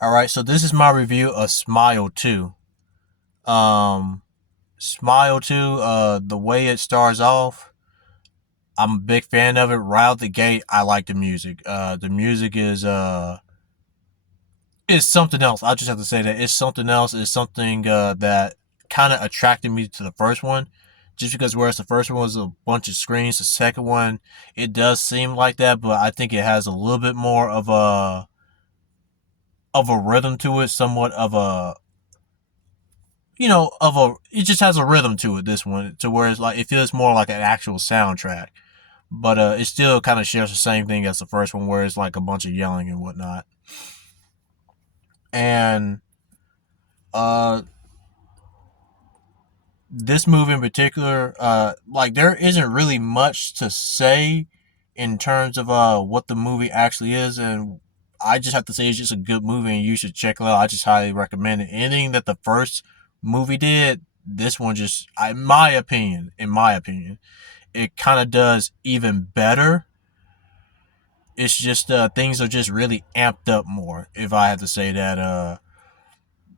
All right, so this is my review of Smile 2. Um, Smile 2, the way it starts off, I'm a big fan of it. Right out the gate, I like the music. The music is something else. I just have to say that it's something else. It's something that kind of attracted me to the first one, just because whereas the first one was a bunch of screens, the second one it does seem like that, but I think it has a little bit more of a rhythm to it, somewhat of a it just has a rhythm to it, this one, to where it's like it feels more like an actual soundtrack, but it still kind of shares the same thing as the first one, where it's like a bunch of yelling and whatnot. And uh this movie in particular, like there isn't really much to say in terms of what the movie actually is, and I just have to say it's just a good movie and you should check it out. I just highly recommend it. Anything that the first movie did, this one just, in my opinion, it kind of does even better. It's just things are just really amped up more. If I have to say that,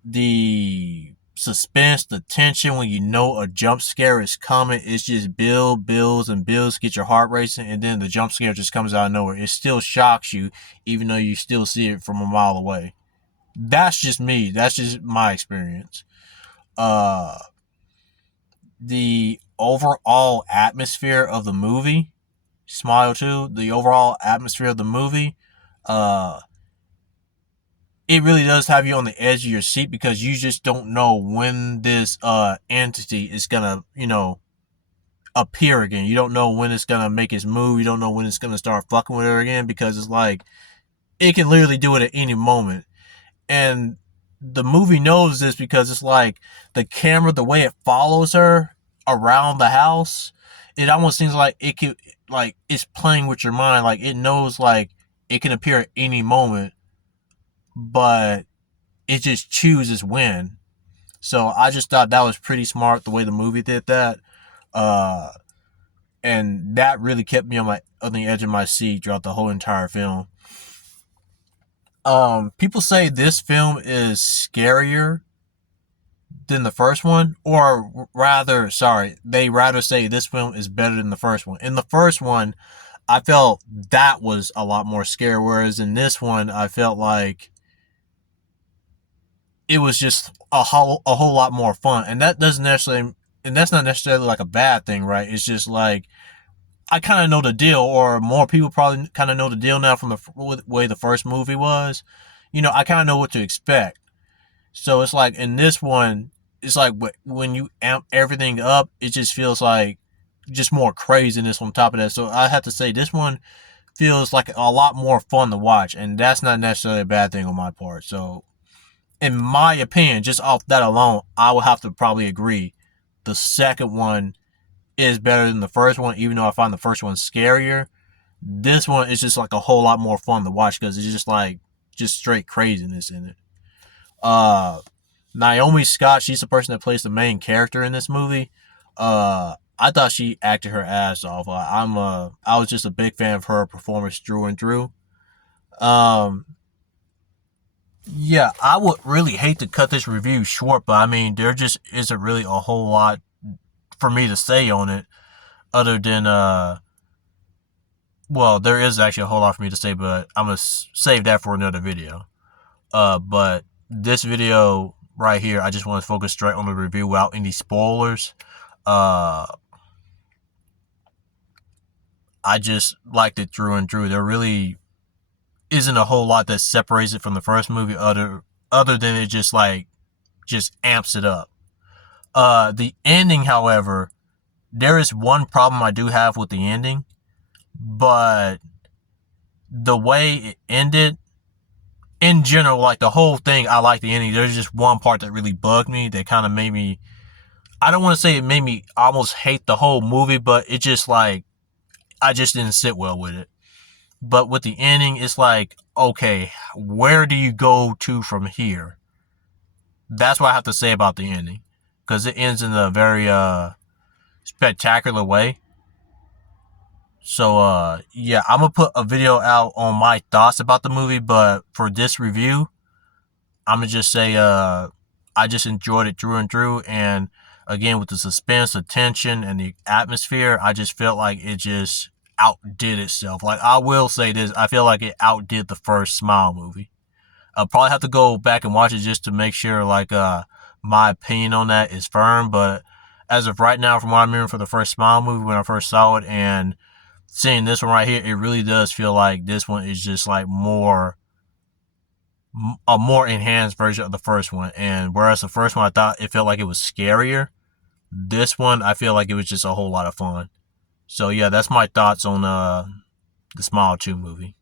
the suspense, the tension when you know a jump scare is coming, it's just builds and builds, get your heart racing, and then the jump scare just comes out of nowhere. It still shocks you, even though you still see it from a mile away. That's just me. That's just my experience. Uh, the overall atmosphere of the movie, Smile 2, the overall atmosphere of the movie, uh, it really does have you on the edge of your seat because you just don't know when this entity is gonna, appear again. You don't know when it's gonna make its move. You don't know when it's gonna start fucking with her again, because it's like it can literally do it at any moment. And the movie knows this because it's like the camera, the way it follows her around the house, it almost seems like it could, like it's playing with your mind. Like it knows like it can appear at any moment, but it just chooses when. So I just thought that was pretty smart the way the movie did that. Uh, and that really kept me on the edge of my seat throughout the whole entire film. People say this film is scarier than the first one, or rather, sorry, they rather say this film is better than the first one. In the first one, I felt that was a lot more scary, whereas in this one, I felt like it was just a whole lot more fun, and that's not necessarily like a bad thing, right? It's just like I kind of know the deal, or more people probably kind of know the deal now from the way the first movie was. I kind of know what to expect. So it's like in this one, it's like when you amp everything up, it just feels like just more craziness on top of that. So I have to say this one feels like a lot more fun to watch, and that's not necessarily a bad thing on my part. So in my opinion, just off that alone, I would have to probably agree. The second one is better than the first one, even though I find the first one scarier. This one is just like a whole lot more fun to watch because it's just like just straight craziness in it. Uh, Naomi Scott, she's the person that plays the main character in this movie. I thought she acted her ass off. I was just a big fan of her performance through and through. Um, yeah, I would really hate to cut this review short, but I mean, there just isn't really a whole lot for me to say on it, other than well, there is actually a whole lot for me to say, but I'm gonna save that for another video. But this video right here, I just want to focus straight on the review without any spoilers. Uh, I just liked it through and through. There really isn't a whole lot that separates it from the first movie, other than it just amps it up. The ending, however, there is one problem I do have with the ending, but the way it ended, in general, like the whole thing, I like the ending. There's just one part that really bugged me that kind of made me, I don't want to say it made me almost hate the whole movie, but it just like, I just didn't sit well with it. But with the ending, it's like, okay, where do you go to from here? That's what I have to say about the ending. Because it ends in a very spectacular way. So yeah, I'm gonna put a video out on my thoughts about the movie, but for this review, I'm gonna just say, I just enjoyed it through and through. And again, with the suspense, the tension, and the atmosphere, I just felt like it just outdid itself. Like, I will say this, I feel like it outdid the first Smile movie. I'll probably have to go back and watch it just to make sure, like, my opinion on that is firm. But as of right now, from what I'm hearing for the first Smile movie when I first saw it, and seeing this one right here, it really does feel like this one is just like a more enhanced version of the first one. And whereas the first one, I thought it felt like it was scarier, this one I feel like it was just a whole lot of fun. So yeah, that's my thoughts on the Smile 2 movie.